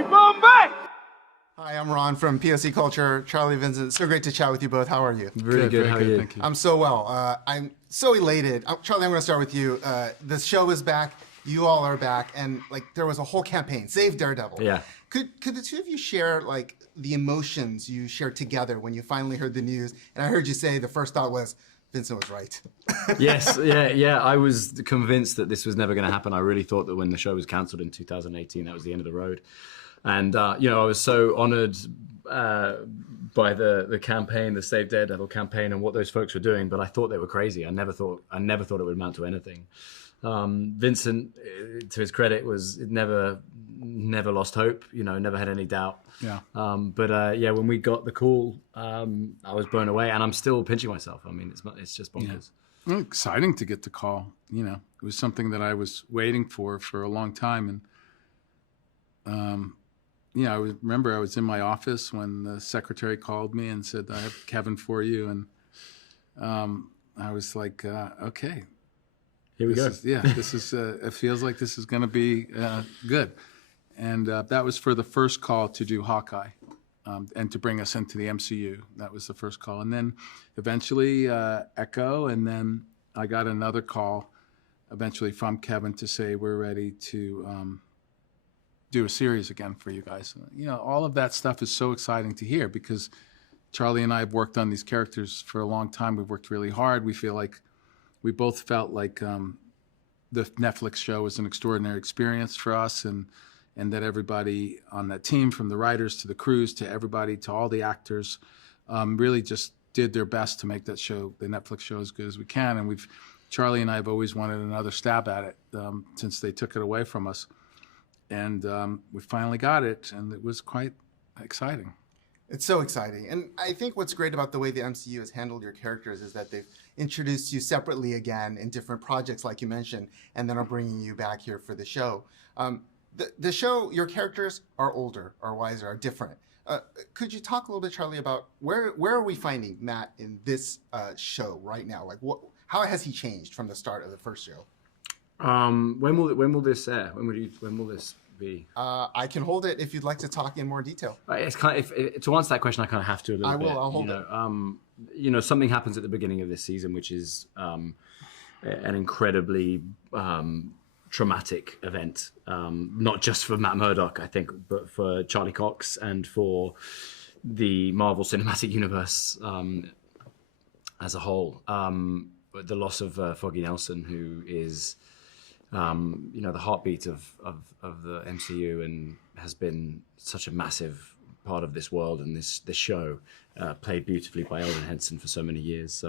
Hi, I'm Ron from POC Culture. Charlie, Vincent, so great to chat with you both. How are you? Very good. How are you? Thank you. I'm so well. I'm so elated. Charlie, I'm going to start with you. The show is back. You all are back, and like there was a whole campaign, Save Daredevil. Yeah. Could the two of you share like the emotions you shared together when you finally heard the news? And I heard you say the first thought was, Vincent was right. Yes, yeah. I was convinced that this was never going to happen. I really thought that when the show was cancelled in 2018, that was the end of the road. And, I was so honored by the campaign, the Save Daredevil campaign and what those folks were doing, but I thought they were crazy. I never thought it would amount to anything. Vincent, to his credit, never lost hope, never had any doubt. Yeah. When we got the call, I was blown away, and I'm still pinching myself. I mean, it's just bonkers. Yeah. Well, exciting to get the call. It was something that I was waiting for a long time. And, I remember I was in my office when the secretary called me and said, I have Kevin for you. And I was like, okay. Here we go. This is, it feels like this is going to be good. And that was for the first call to do Hawkeye and to bring us into the MCU. That was the first call. And then eventually Echo, and then I got another call eventually from Kevin to say we're ready to do a series again for you guys. All of that stuff is so exciting to hear because Charlie and I have worked on these characters for a long time. We've worked really hard. We both felt like the Netflix show was an extraordinary experience for us, and that everybody on that team, from the writers to the crews to everybody to all the actors, really just did their best to make that show, the Netflix show, as good as we can. And Charlie and I have always wanted another stab at it since they took it away from us. And we finally got it, and it was quite exciting. It's so exciting. And I think what's great about the way the MCU has handled your characters is that they've introduced you separately again in different projects, like you mentioned, and then are bringing you back here for the show. The show, your characters are older, are wiser, are different. Could you talk a little bit, Charlie, about where are we finding Matt in this show right now? Like, how has he changed from the start of the first show? When will this air? When will this be? I can hold it if you'd like to talk in more detail. It's kind of, to answer that question, I kind of have to a little bit. I'll hold it. Something happens at the beginning of this season, which is an incredibly traumatic event, not just for Matt Murdock, I think, but for Charlie Cox and for the Marvel Cinematic Universe as a whole. The loss of Foggy Nelson, who is the heartbeat of the MCU and has been such a massive part of this world and this show, played beautifully by Elden Henson for so many years.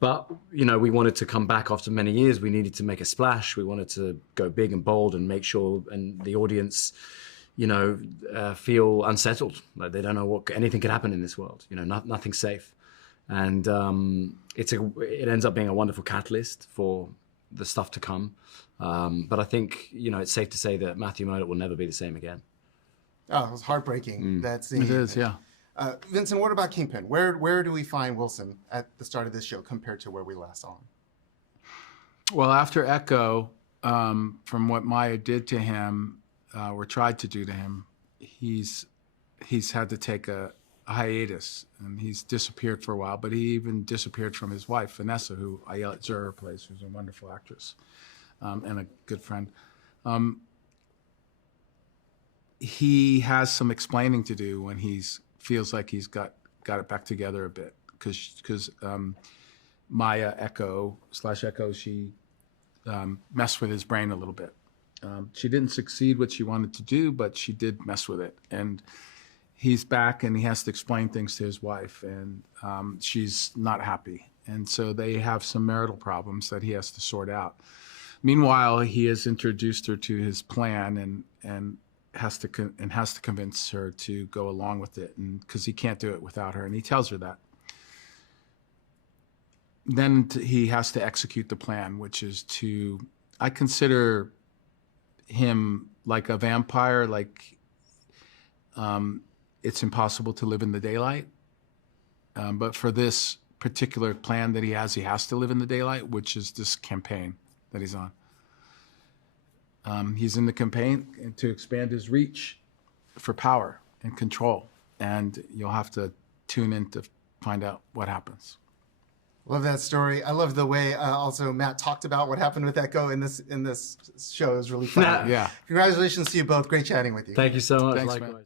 But we wanted to come back after many years. We needed to make a splash. We wanted to go big and bold and make sure and the audience, feel unsettled, like they don't know anything could happen in this world. Nothing's safe, and it ends up being a wonderful catalyst for the stuff to come. But I think, it's safe to say that Matthew Murdock will never be the same again. Oh, it was heartbreaking. That scene. It is, yeah. Vincent, what about Kingpin? Where do we find Wilson at the start of this show compared to where we last saw him? Well, after Echo, from what Maya did to him, or tried to do to him, he's had to take a hiatus, and he's disappeared for a while, but he even disappeared from his wife, Vanessa, who Ayelet Zurer plays, who's a wonderful actress and a good friend. He has some explaining to do when he feels like he's got it back together a bit, because Maya Echo, she messed with his brain a little bit. She didn't succeed what she wanted to do, but she did mess with it. And he's back, and he has to explain things to his wife, and she's not happy. And so they have some marital problems that he has to sort out. Meanwhile, he has introduced her to his plan and has to convince her to go along with it, and because he can't do it without her, and he tells her that. Then he has to execute the plan, which is I consider him like a vampire, like it's impossible to live in the daylight. But for this particular plan that he has to live in the daylight, which is this campaign that he's on. He's in the campaign to expand his reach, for power and control, and you'll have to tune in to find out what happens. Love that story. I love the way also Matt talked about what happened with Echo in this show. It was really fun. Yeah. Congratulations to you both. Great chatting with you. Thank you so much. Thanks, man. Likewise.